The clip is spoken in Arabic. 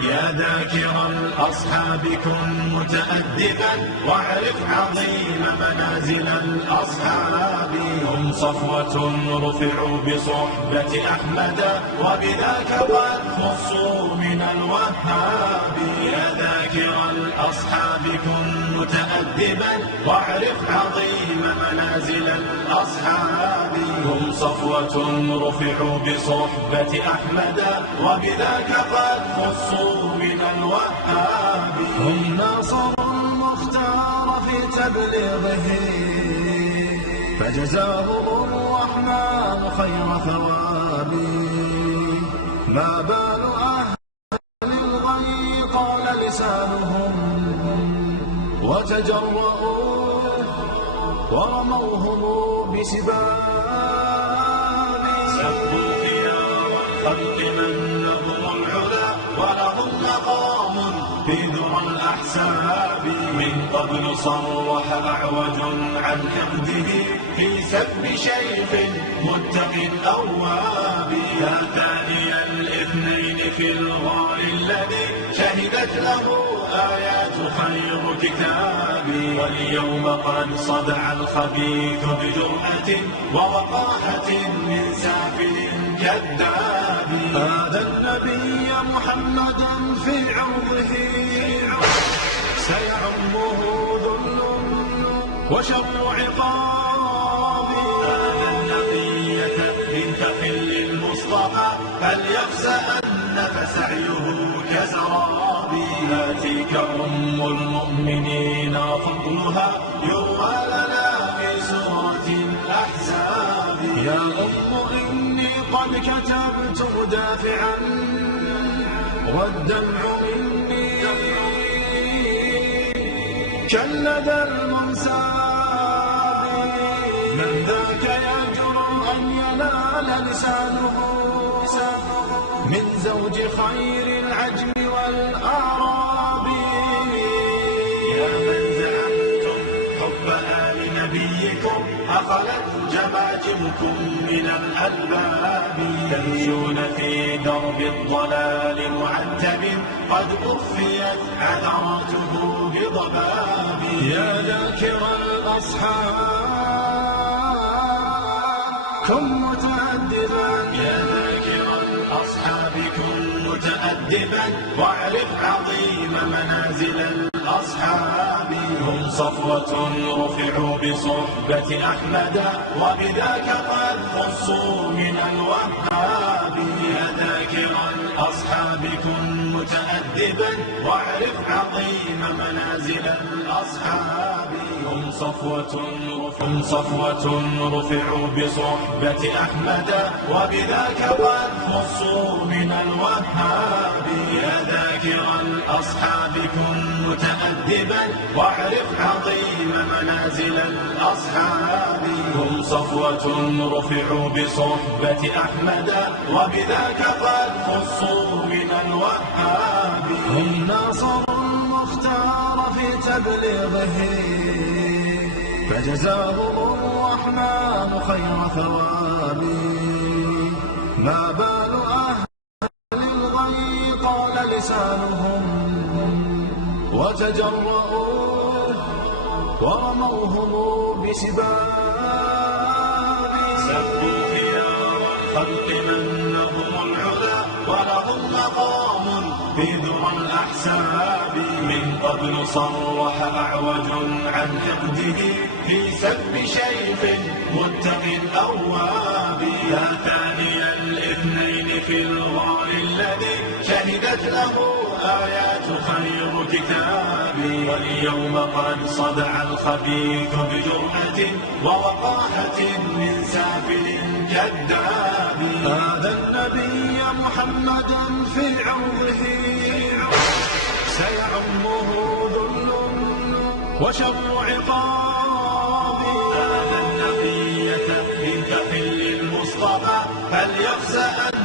يا ذاكر الأصحاب كن متأدبا واعرف عظيم منازل الأصحاب. هم صفوة رفعوا بصحبة أحمد وبذاك قد خصوا من الوهاب. يا ذاكر الأصحاب كن متأدبا واعرف عظيم منازل الأصحاب. هم صفوة رفعوا بصحبة أحمد وبذاك قد خصوا من الوهاب. هم ناصروا المختار في تبليغه فجزاهم الرحمن خير ثواب. ما بال أهل الغي قال لسانهم وتجرؤوا ورموهم بسباب. سبوا خيار الخلق من لهم العلا ولهم مقام في ذرى الأحساب. من قبل صرح أعوج عن حقده في سب شيخ متق أواب. يا ثاني الاثنين في الغار الذي شهدت له آيات خير كتاب. واليوم قد صدع الخبيث بجرأة ووقاحة من سافل كذاب. هذا النبي محمدا في عرضه سيعمه ذل وشر عقاب. هذا النبي من كفل المصطفى فليخزأن فسعيه كسراب. هاتيك أم المؤمنين فضلها يروى لنا في سورة الأحزاب. يا أم إني قد كتبت مدافعا والدمع مني كالندى المنساب. من ذاك يجرؤ أن ينال لسانه من زوج خير العجم والأعراب. يا من زعمتم حب آل نبيكم أخلت جماجمكم من الألباب. تمشون في درب الضلال معتب قد أخفيت عثراته بضباب. يا ذاكر الأصحاب كن متأدبا. يا ذاكر الأصحاب كن متأدبا واعرف عظيم منازل الأصحاب. هم صفوة رفعوا بصحبة أحمد وبذاك قد خصوا من الوهاب. يا ذاكر الأصحاب كن متأدبا واعرف عظيم منازل الأصحاب. هم صفوة رفعوا بصحبة أحمد وبذاك قد خصوا من الوهاب. يا ذاكر الأصحاب كن متأدبا واعرف عظيم منازل الأصحاب. هم صفوة رفعوا بصحبة أحمد وبذاك قد خصوا من الوهاب. هم ناصروا المختار في تبليغه فجزاهم الرحمن خير ثواب. ما بال أهل الغي قال لسانهم وتجرؤوا ورموهم بسباب. سبوا خيار الخلق من لهم العلا ولهم مقام في ذرى الأحساب. من قبل صرح أعوج عن حقده في سب شيخ متق أواب. يا ثاني الاثنين في الغار الذي شهدت له آيات خير كتاب. واليوم قد صدع الخبيث بجرأة ووقاحة من سافل كذاب. هذا النبي محمدا في عرضه سيعمه ذل وشر عقاب. هذا النبي من كفل المصطفى فليخزأن